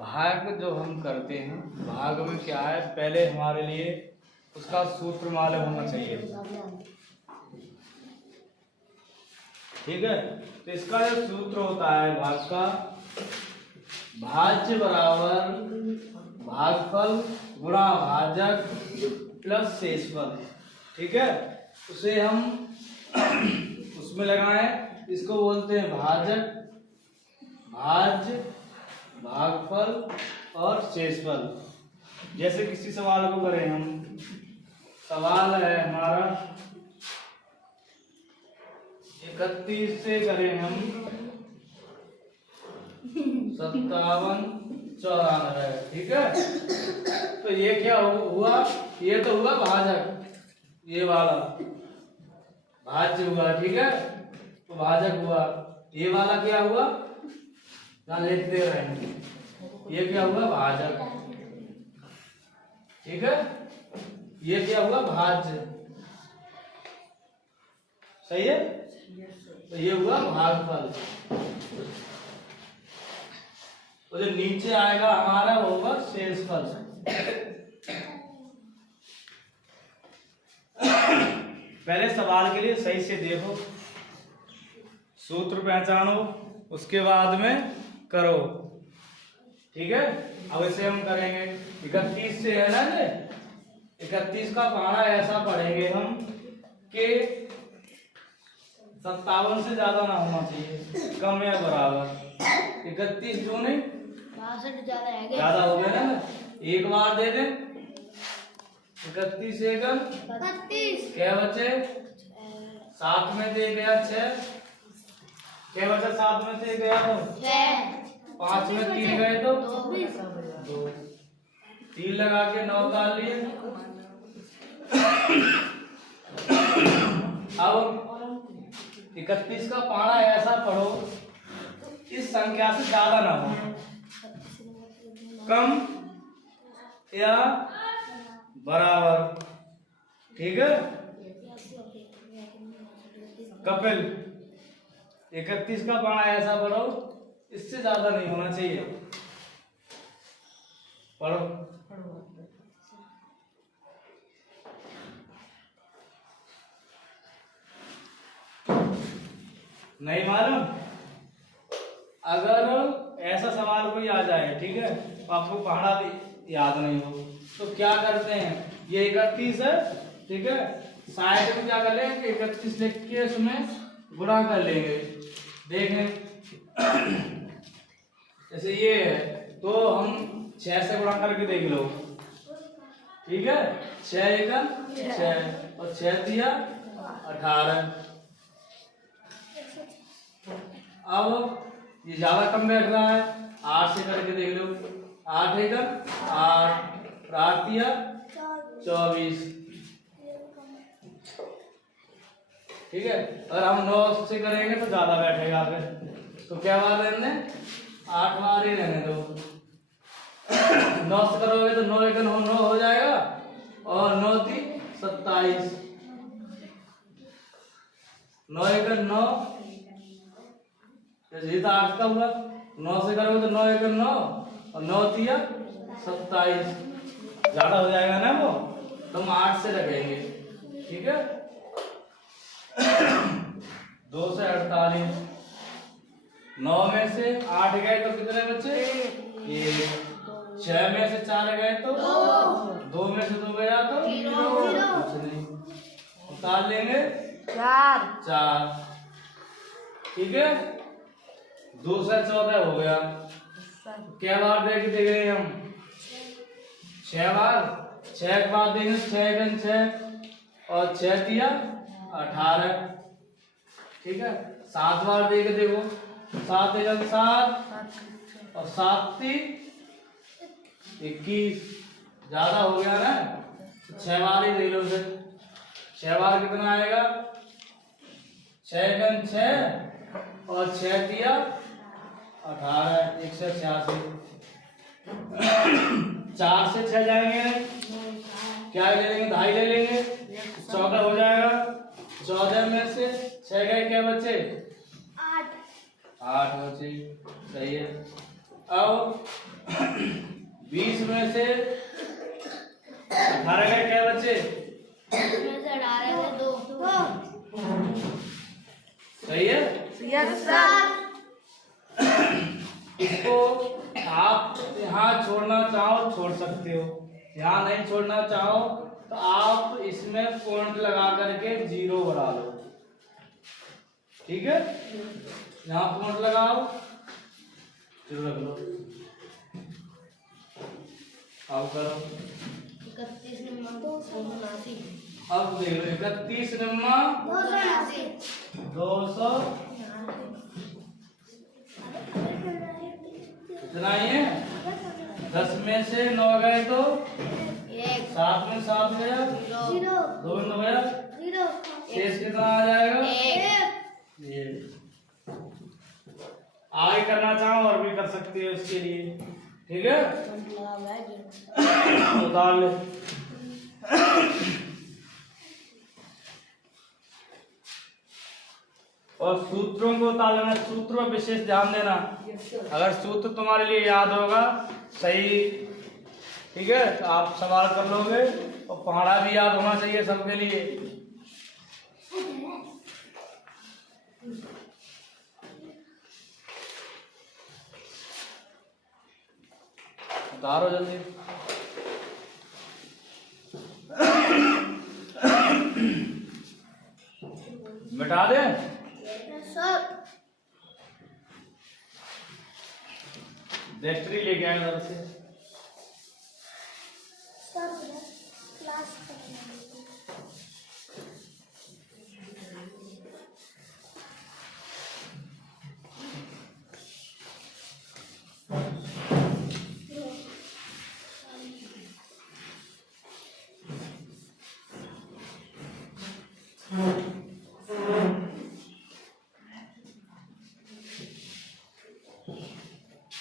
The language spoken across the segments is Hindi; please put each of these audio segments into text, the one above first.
भाग जो हम करते हैं, भाग में क्या है, पहले हमारे लिए उसका सूत्र मालूम होना चाहिए। ठीक है, तो इसका जो सूत्र होता है भाग का, भाज्य बराबर भागफल गुणा भाजक प्लस शेषफल। ठीक है, उसे हम उसमें लगाएं, इसको बोलते हैं भाजक, भाज्य, भागफल और शेषफल। जैसे किसी सवाल को करें हम, सवाल है हमारा 31 से करें हम 57 94। ठीक है, तो ये क्या हुआ, ये तो हुआ भाजक, ये वाला भाज्य हुआ। ठीक है, तो भाजक हुआ। ये वाला क्या हुआ, यहाँ लिखते रहेंगे, ये क्या हुआ भाजक। ठीक है, ये क्या हुआ भाज्य। सही है, तो ये हुआ भागफल। तो जो नीचे आएगा हमारा वो होगा शेषफल। पहले सवाल के लिए सही से देखो, सूत्र पहचानो, उसके बाद में करो। ठीक है, अब इसे हम करेंगे 31 से, है ना ये 31 का पहाड़ा ऐसा पढ़ेंगे हम कि 57 से ज्यादा ना होना चाहिए, कम या बराबर। 31 जो नहीं 62 ज्यादा हो गया ना, एक बार दे दे। 31 एकम 32 क्या बचे, 7 में से गया 6, क्या बचा 7 में से गया तो 5 में 3 गए तो 2, 3 लगा के 9 डाल लिए। अब 31 का पहाड़ा ऐसा पढ़ो इस संख्या से ज्यादा ना हो, कम या बराबर। ठीक है, कपिल 31 का पहाड़ा ऐसा पढ़ो, इससे ज्यादा नहीं होना चाहिए। पढ़ो, नहीं मालूम, अगर ऐसा सवाल कोई आ जाए, ठीक है, तो आपको पहाड़ा भी याद नहीं हो, तो क्या करते हैं, ये 31 है, ठीक है, साइड में क्या कर लेंगे, 31 लिख के उसमें गुणा कर लेंगे। देखें जैसे ये है, तो हम 6 से गुणा करके देख लो। ठीक है, 6 एकम 6 और 6 दिया 18। अब ये ज्यादा कम बैठ रहा है, 8 से करके देख लो। 8 एकम 8, 8 दिया 24। ठीक है, अगर हम 9 से करेंगे तो ज्यादा बैठेगा फिर, तो क्या बार रहने, 8 बार ही रहने दो। 9 से करोगे तो 9 एकम 9 हो जाएगा, और 9 × 27, 9 एकम 9, जैसे 8 का हुआ, 9 से करोगे तो 9 एकम 9 और 9 × 27, ज्यादा हो जाएगा ना वो, तो हम 8 से रखेंगे। ठीक है, 2 से 48, 9 में से 8 गए तो कितने बचे, 1, 6 में से 4 गए तो 2 में से 2 गया तो कुछ नहीं, उतार लेंगे 4। ठीक है, 2 से 14 हो गया, क्या बार देख रहे हम, 6 बार, 6 के बाद देंगे 6 एकम 6 और 6 दिया 18। ठीक है, 7 बार दे के देखो, 7 एकम 7 और 7 × 21, ज्यादा हो गया ना, 6 बार ही दे लो फिर। 6 बार कितना आएगा, 6 एकम 6 और 6 दिया 18, 186। 4 से 6 जाएंगे, क्या ले लेंगे, 2.5 ले लेंगे, 14 हो जाएगा। 14 में से 6 गए, क्या बचे 8 बचे, सही है। अब 20 में से 18 गए, क्या बचे? इसमें से 18 गए 2। सही है। Yes sir. इसको आप यहाँ छोड़ना चाहो छोड़ सकते हो, यहाँ नहीं छोड़ना चाहो तो आप इसमें पॉइंट लगा करके 0 बढ़ा लो। ठीक है, यहाँ पॉइंट लगाओ, 0 रख लो। अब करो 31 निम्मा 279। अब देख लो 31 निम्मा 200 इतना ही है। 10 में से 9 गए तो 1 7 में 7 गया, 2 में 2 गया, शेष कितना आ जाएगा? 1। ये आगे करना चाहो और भी कर सकते हो इसके लिए। ठीक है, उतार ले। और सूत्रों को उतार लेना, सूत्रों पर विशेष ध्यान देना। अगर सूत्र तुम्हारे लिए याद होगा सही, ठीक है, तो आप सवाल कर लोगे। और पहाड़ा भी याद होना चाहिए सबके लिए। उतारो जल्दी। मिटा दे। सर डेस्ट्री लेके आए उधर से। क्लास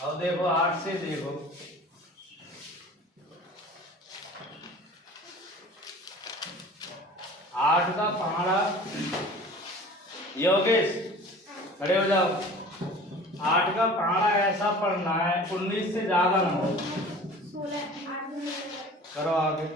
अब देखो 8 से देखो, आठ का पहाड़ा। योगेश खड़े हो जाओ। 8 का पहाड़ा ऐसा पढ़ना है 19 से ज्यादा ना हो। करो आगे।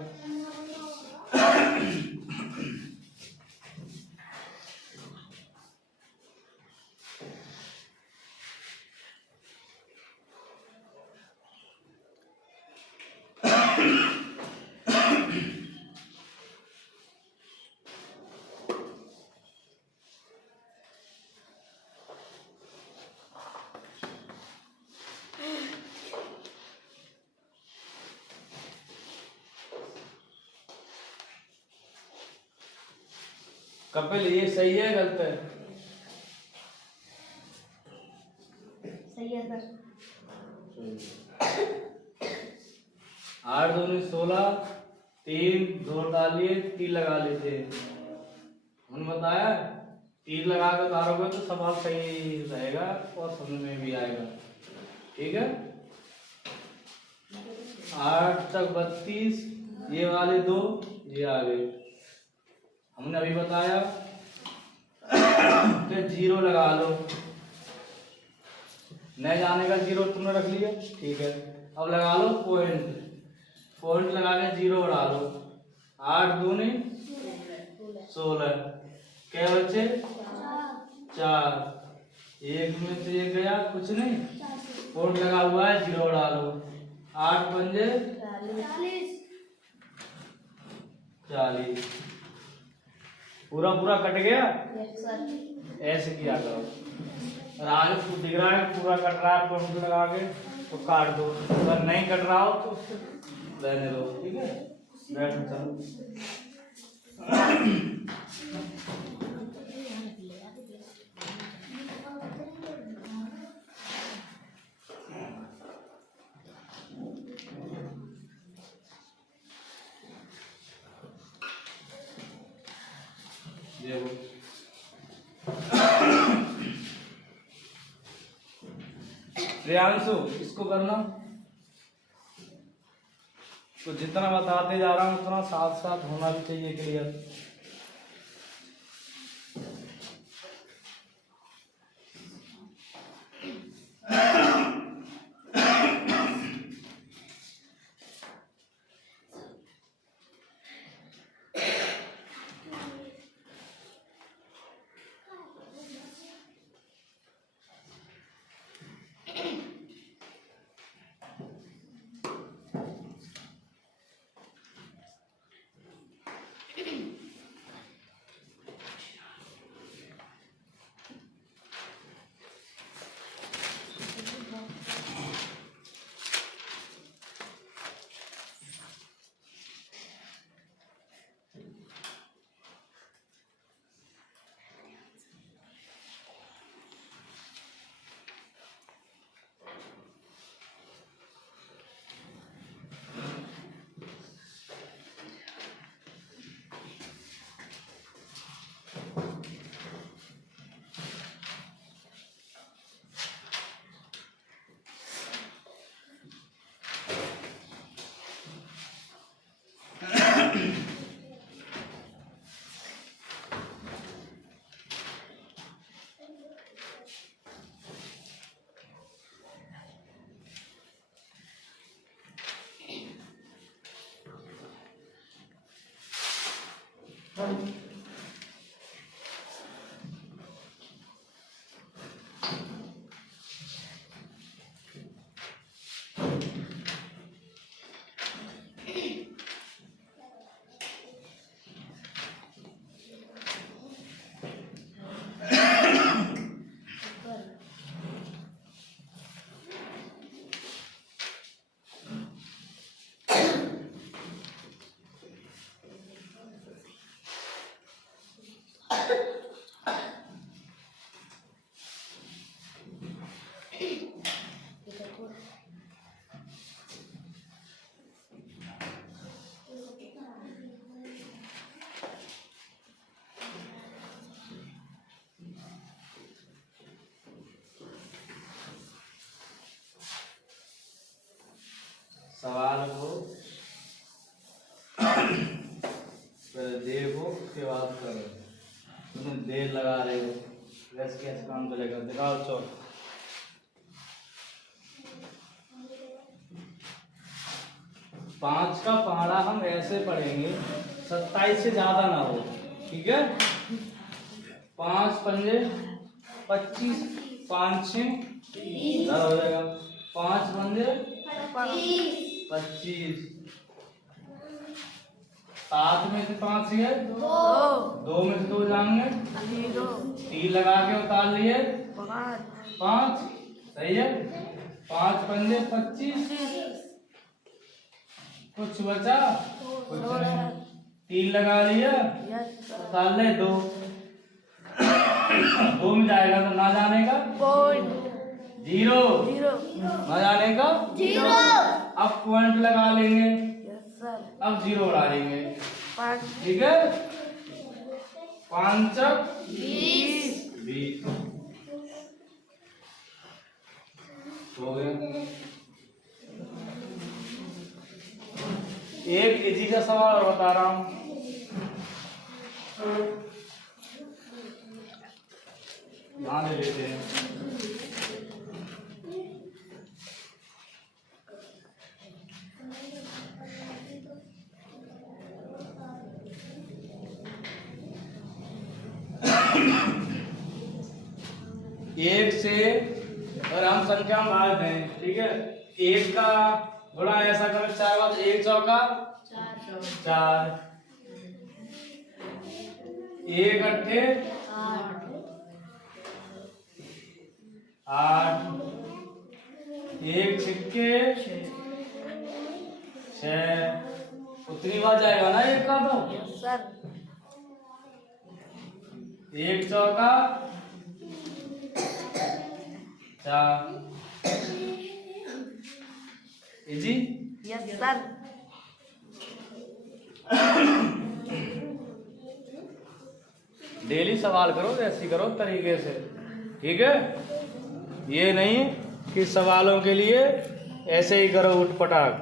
कपिल ये सही है गलत है? सही है सर। 8 दूनी 16, 3 2 डालिए, 3 लगा लेते हैं। हमने बताया 3 लगा कर उतारोगे तो सवाल सही रहेगा और समझ में भी आएगा। ठीक है, 8 तक 32, ये वाले 2 ये आ गए। हमने अभी बताया कि 0 लगा लो। नहीं जाने का 0 तुमने रख लिया, ठीक है। अब लगा लो पॉइंट, पॉइंट लगा के 0 बढ़ा लो। 8 दूनी 16, क्या बचे? 4। 1 में से 1 गया, कुछ नहीं, पॉइंट लगा हुआ है, 0 बढ़ा लो। 8 पंजे 40। पूरा पूरा कट गया। ऐसे किया करो। और आगे कुछ दिख रहा है पूरा कट रहा है पॉइंट लगा के तो काट दो, अगर नहीं कट रहा हो तो रहने दो। ठीक है, बैठ चलो। देखो प्रियांशु, इसको करना तो जितना बताते जा रहा हूँ उतना साथ साथ होना भी चाहिए क्लियर। सवाल को पहले देखो उसके बाद करो। तुम देर लगा रहे हो, वैसे कैसे काम चलेगा? दिखाओ चौक। पांच का पहाड़ा हम ऐसे पढ़ेंगे 27 से ज्यादा ना हो, ठीक है? 5 पंजे 25, 5 6 हो जाएगा। 5 पंजे 25, 7 में से 5 है 2 में से 2 जाएंगे 3 लगा के उतार लिए 5, सही है। 5 पंजे 25, कुछ बचा? कुछ नहीं। 3 लगा लिया उतार ले 2 में जाएगा तो ना जाने का 0, ना जाने का 0। अब पॉइंट लगा लेंगे, अब 0 उड़ा लेंगे, ठीक है? 5 20 हो गया। एक इजी का सवाल और बता रहा हूं। ध्यान दे लेते हैं। एक से और हम संख्या में भाग दें, ठीक है? 1 का गुणा ऐसा करें 4 बार, 1 चौका 4, 1 अट्ठे 8, 1 छिक्के 6। उतनी बार जाएगा ना 1 का तो? 1 चौका 4। इजी? Yes sir. डेली सवाल करो, ऐसी करो तरीके से, ठीक है? ये नहीं कि सवालों के लिए ऐसे ही करो उठ पटाख।